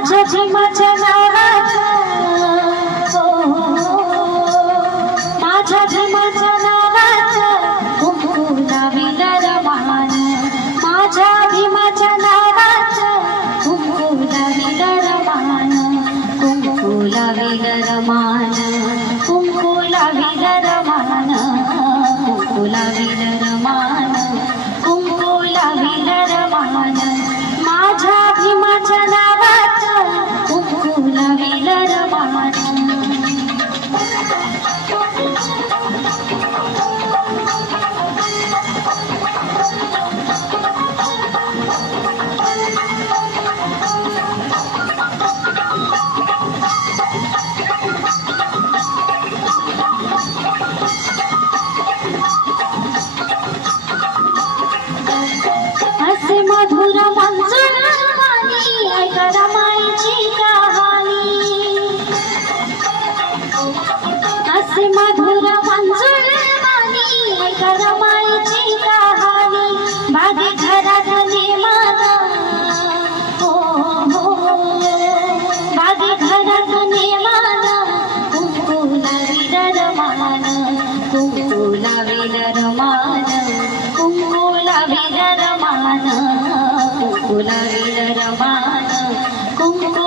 माझ्या जीवाच्या नावाचा माझ्या जीवाच्या नावाचा कुंकुला विनर महान माझ्या भीमाच्या नावाचा कुंकुला विनर महान कुंकुला विनर महान ಕುಂಕುಲಾವಿದ ರಮಾನ ಕುಂಕುಲಾವಿದ ರಮಾನ ಕುಂಕು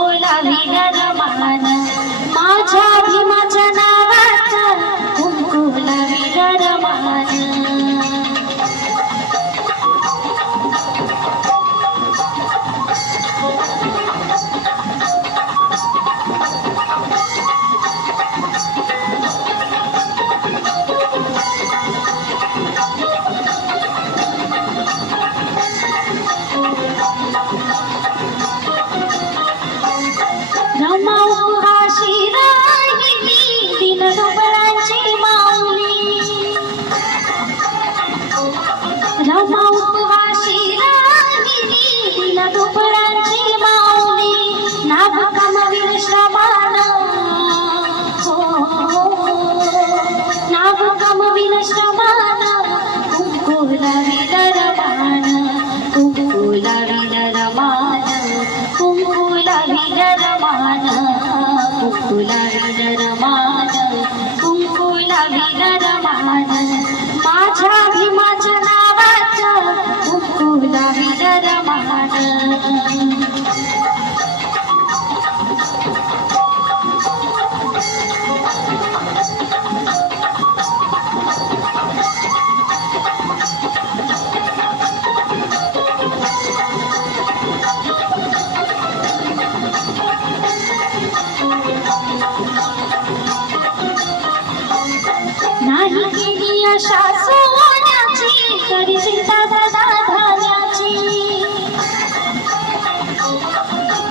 नाही केली अशा सोन्याची तरी चिंता धान्याची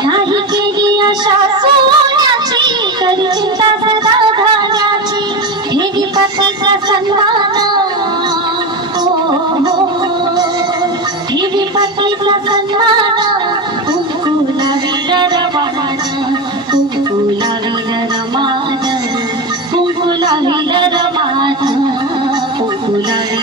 नाही केली अशा सोन्याची तरी चिंता धान्याची ठेवी पतीचा सन्मान ठेवी पतीचा सन्मान Hola.